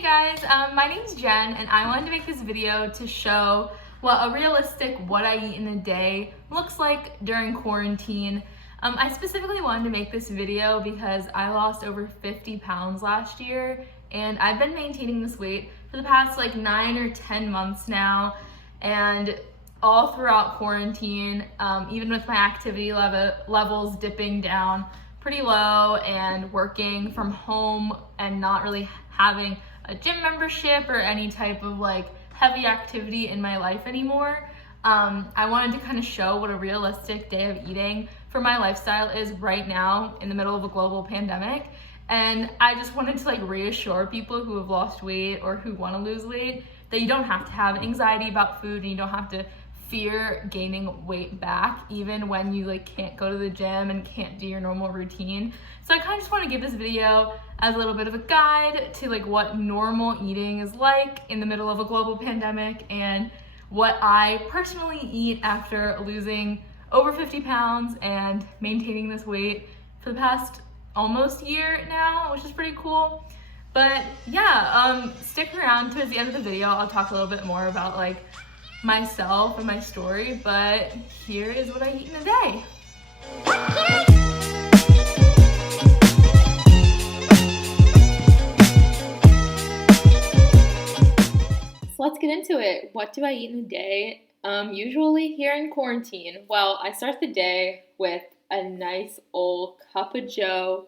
Hey guys, my name's Jen and I wanted to make this video to show what a realistic what I eat in a day looks like during quarantine. I specifically wanted to make this video because I lost over 50 pounds last year and I've been maintaining this weight for the past like 9 or 10 months now, and all throughout quarantine, even with my activity levels dipping down pretty low and working from home and not really having a gym membership or any type of like heavy activity in my life anymore. I wanted to kind of show what a realistic day of eating for my lifestyle is right now in the middle of a global pandemic. And I just wanted to like reassure people who have lost weight or who want to lose weight that you don't have to have anxiety about food and you don't have to fear gaining weight back even when you like can't go to the gym and can't do your normal routine. So I kind of just want to give this video as a little bit of a guide to like what normal eating is like in the middle of a global pandemic and what I personally eat after losing over 50 pounds and maintaining this weight for the past almost year now, which is pretty cool. But yeah, stick around towards the end of the video. I'll talk a little bit more about like myself and my story, but here is what I eat in a day. So let's get into it. What do I eat in a day? Usually here in quarantine, well, I start the day with a nice old cup of joe,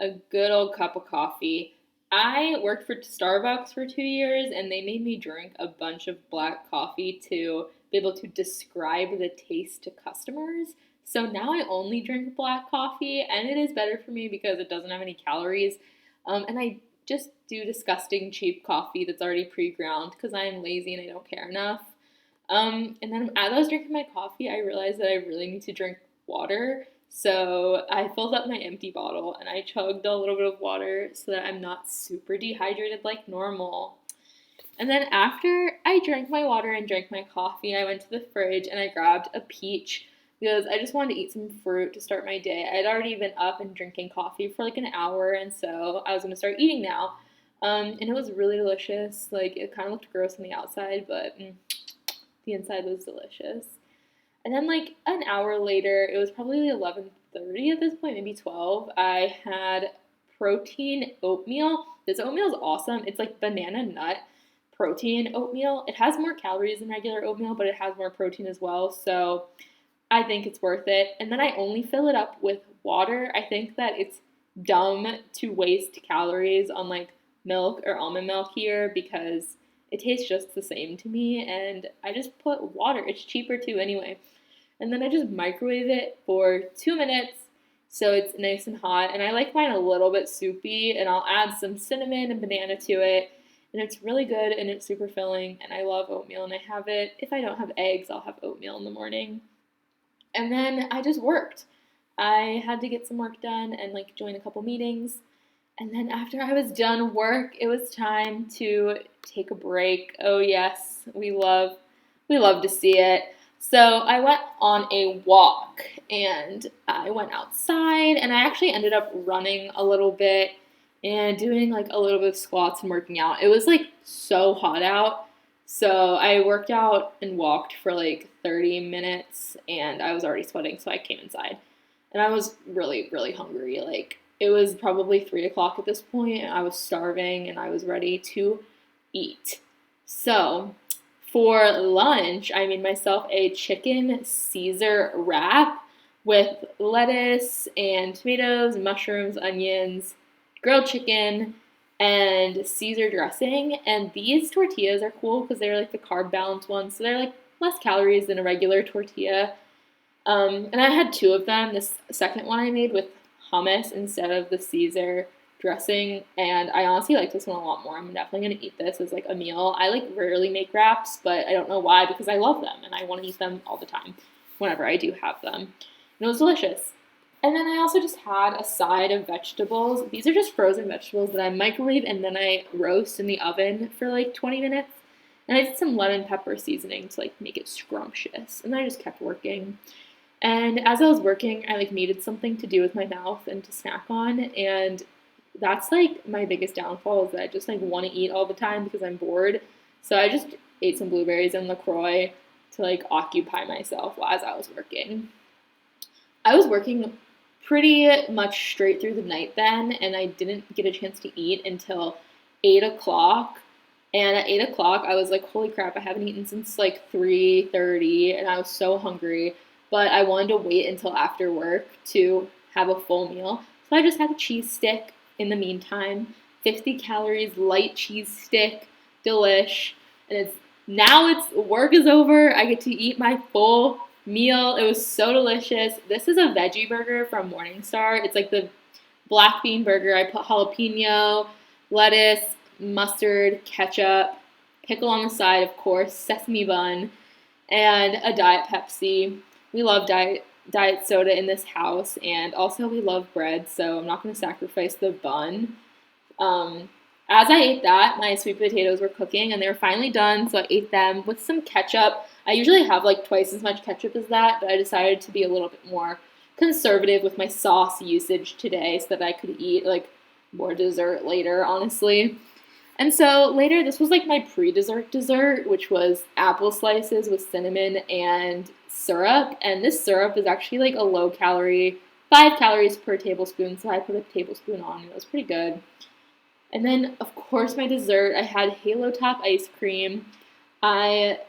a good old cup of coffee. I worked for Starbucks for 2 years and they made me drink a bunch of black coffee to be able to describe the taste to customers. So now I only drink black coffee and it is better for me because it doesn't have any calories. And I just do disgusting cheap coffee that's already pre-ground because I am lazy and I don't care enough. And then as I was drinking my coffee, I realized that I really need to drink water. So I filled up my empty bottle and I chugged a little bit of water so that I'm not super dehydrated like normal. And then after I drank my water and drank my coffee, I went to the fridge and I grabbed a peach because I just wanted to eat some fruit to start my day. I had already been up and drinking coffee for like an hour, and so I was going to start eating now. And it was really delicious. Like, it kind of looked gross on the outside, but the inside was delicious. And then like an hour later, it was probably 11:30 at this point, maybe 12, I had protein oatmeal. This oatmeal is awesome. It's like banana nut protein oatmeal. It has more calories than regular oatmeal, but it has more protein as well. So I think it's worth it. And then I only fill it up with water. I think that it's dumb to waste calories on like milk or almond milk here because it tastes just the same to me, and I just put water. It's cheaper too anyway. And then I just microwave it for 2 minutes so it's nice and hot. And I like mine a little bit soupy, and I'll add some cinnamon and banana to it. And it's really good and it's super filling, and I love oatmeal, and I have it. If I don't have eggs, I'll have oatmeal in the morning. And then I just worked. I had to get some work done and like join a couple meetings. And then after I was done work, it was time to take a break. Oh yes, we love to see it. So I went on a walk and I went outside and I actually ended up running a little bit and doing like a little bit of squats and working out. It was like so hot out. So I worked out and walked for like 30 minutes and I was already sweating, so I came inside. And I was really, really hungry. Like, it was probably 3 o'clock at this point and I was starving and I was ready to eat. So for lunch, I made myself a chicken Caesar wrap with lettuce and tomatoes, mushrooms, onions, grilled chicken, and Caesar dressing. And these tortillas are cool because they're like the carb balance ones, so they're like less calories than a regular tortilla. And I had 2 of them. This second one I made with hummus instead of the Caesar dressing, and I honestly like this one a lot more. I'm definitely going to eat this as like a meal. I like rarely make wraps, but I don't know why, because I love them and I want to eat them all the time whenever I do have them. And it was delicious. And then I also just had a side of vegetables. These are just frozen vegetables that I microwave and then I roast in the oven for like 20 minutes. And I did some lemon pepper seasoning to like make it scrumptious. And then I just kept working. And as I was working, I like needed something to do with my mouth and to snack on. And that's like my biggest downfall, is that I just like want to eat all the time because I'm bored. So I just ate some blueberries and LaCroix to like occupy myself as I was working. I was working pretty much straight through the night then, and I didn't get a chance to eat until 8 o'clock. And at 8 o'clock, I was like, "Holy crap! I haven't eaten since like 3:30," and I was so hungry. But I wanted to wait until after work to have a full meal, so I just had a cheese stick in the meantime. 50 calories, light cheese stick, delish. And it's work is over. I get to eat my full meal. It was so delicious. This is a veggie burger from Morningstar. It's like the black bean burger. I put jalapeno, lettuce, mustard, ketchup, pickle on the side, of course, sesame bun, and a Diet Pepsi. We love diet soda in this house, and also we love bread, so I'm not going to sacrifice the bun. Um, as I ate that, my sweet potatoes were cooking, and they were finally done, so I ate them with some ketchup. I usually have like twice as much ketchup as that, but I decided to be a little bit more conservative with my sauce usage today so that I could eat like more dessert later, honestly. And so later, this was like my pre-dessert dessert, which was apple slices with cinnamon and syrup. And this syrup is actually like a low calorie, 5 calories per tablespoon. So I put a tablespoon on, and it was pretty good. And then, of course, my dessert, I had Halo Top ice cream. I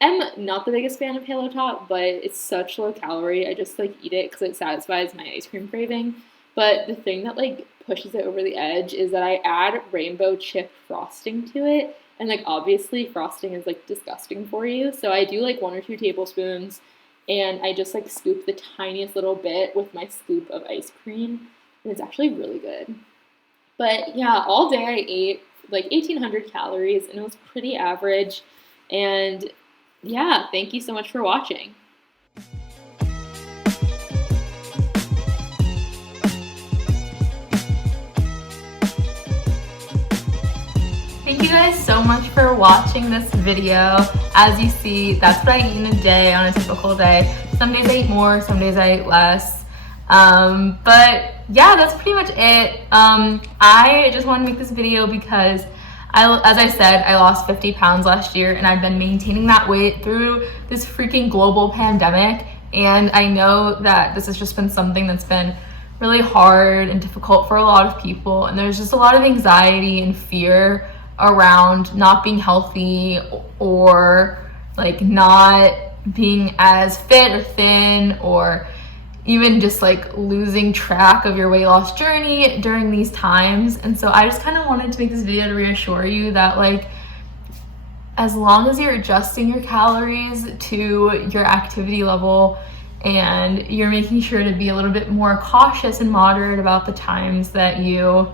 am not the biggest fan of Halo Top, but it's such low calorie. I just like eat it because it satisfies my ice cream craving. But the thing that like pushes it over the edge is that I add rainbow chip frosting to it. And like obviously frosting is like disgusting for you. So I do like 1 or 2 tablespoons, and I just like scoop the tiniest little bit with my scoop of ice cream. And it's actually really good. But yeah, all day I ate like 1,800 calories, and it was pretty average. And yeah, thank you so much for watching. Thank you guys so much for watching this video. As you see, that's what I eat in a day on a typical day. Some days I eat more, some days I eat less. But yeah, that's pretty much it. I just wanted to make this video because as I said, I lost 50 pounds last year, and I've been maintaining that weight through this freaking global pandemic. And I know that this has just been something that's been really hard and difficult for a lot of people. And there's just a lot of anxiety and fear around not being healthy, or like not being as fit or thin, or even just like losing track of your weight loss journey during these times. And so I just kind of wanted to make this video to reassure you that like, as long as you're adjusting your calories to your activity level, and you're making sure to be a little bit more cautious and moderate about the times that you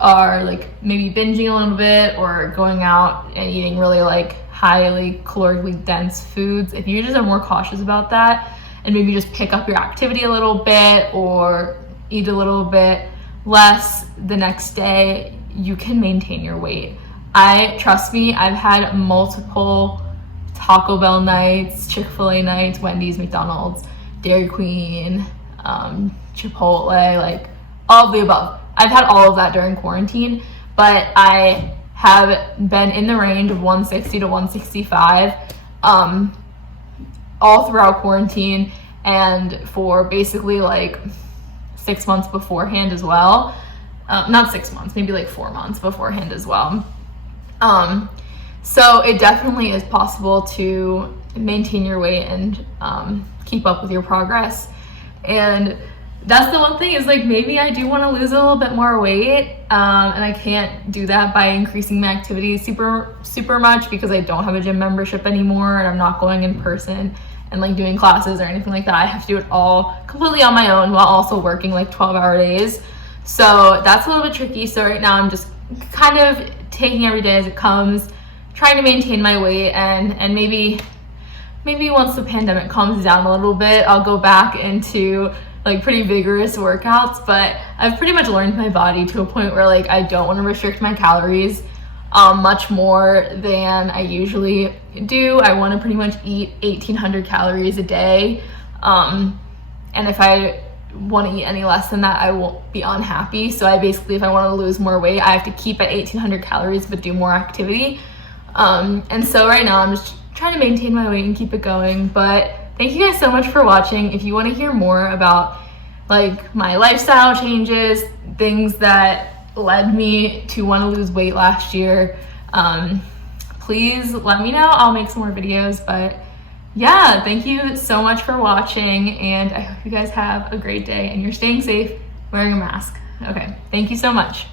are like maybe binging a little bit or going out and eating really like highly calorically dense foods, if you just are more cautious about that, and maybe just pick up your activity a little bit or eat a little bit less the next day, you can maintain your weight. Trust me, I've had multiple Taco Bell nights, Chick-fil-A nights, Wendy's, McDonald's, Dairy Queen, Chipotle, like all of the above. I've had all of that during quarantine, but I have been in the range of 160 to 165 all throughout quarantine, and for basically like 6 months beforehand as well. Not 6 months, maybe like 4 months beforehand as well. So it definitely is possible to maintain your weight and keep up with your progress. And that's the one thing, is like maybe I do want to lose a little bit more weight, and I can't do that by increasing my activity super much because I don't have a gym membership anymore, and I'm not going in person and like doing classes or anything like that. I have to do it all completely on my own while also working like 12-hour days. So that's a little bit tricky. So right now I'm just kind of taking every day as it comes, trying to maintain my weight, and maybe once the pandemic calms down a little bit, I'll go back into like pretty vigorous workouts. But I've pretty much learned my body to a point where like I don't want to restrict my calories much more than I usually do. I want to pretty much eat 1,800 calories a day. And if I want to eat any less than that, I won't be unhappy. So I basically, if I want to lose more weight, I have to keep at 1,800 calories but do more activity. And so right now I'm just trying to maintain my weight and keep it going. But thank you guys so much for watching. If you want to hear more about like my lifestyle changes, things that led me to want to lose weight last year, please let me know. I'll make some more videos. But yeah, thank you so much for watching, and I hope you guys have a great day and you're staying safe, wearing a mask. Okay, thank you so much.